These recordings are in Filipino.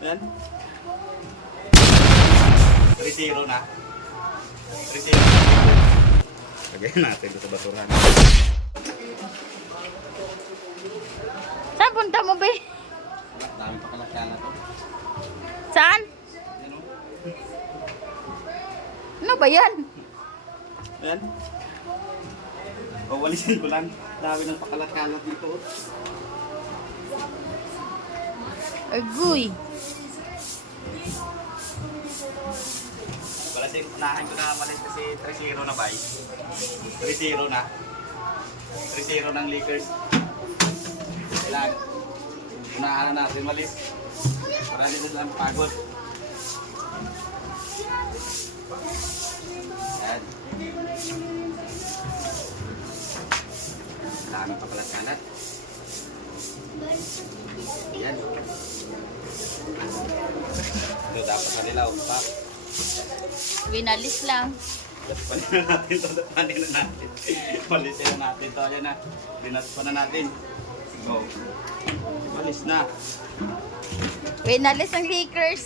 Yan. 3-0 na. 3-0. Lagyan natin ito sa basurahan. Saan punta mo, be? Dami pa kalakala to. Saan? Yan o. Ano ba yan? Yan. O, walisin ko lang. Dami ng pakalat-kalat dito. Agoy. Walasin, unahin ko na malis kasi 3-0 na ba eh. 3-0 na. 3-0 ng Lakers. Kailangan. Unahan na natin malis. Para dito lang pagod. Yan. Dami pa pala kalat. Yan. Ito dapat kanila umpak. Winalis lang. Panin na natin ito. Panin na natin. Palisin na natin ito. Ayan na. Linas pa na natin. Go. Malis na. Winalis ang Lakers.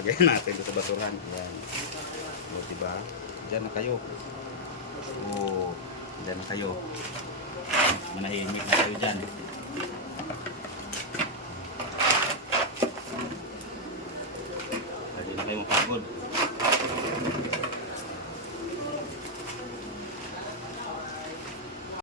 Lagyan natin ito sa basurahan. Ayan. O, diba? Diyan na kayo. O, diyan na kayo. Manahimik na kayo dyan. Lagi na kayo mapagod.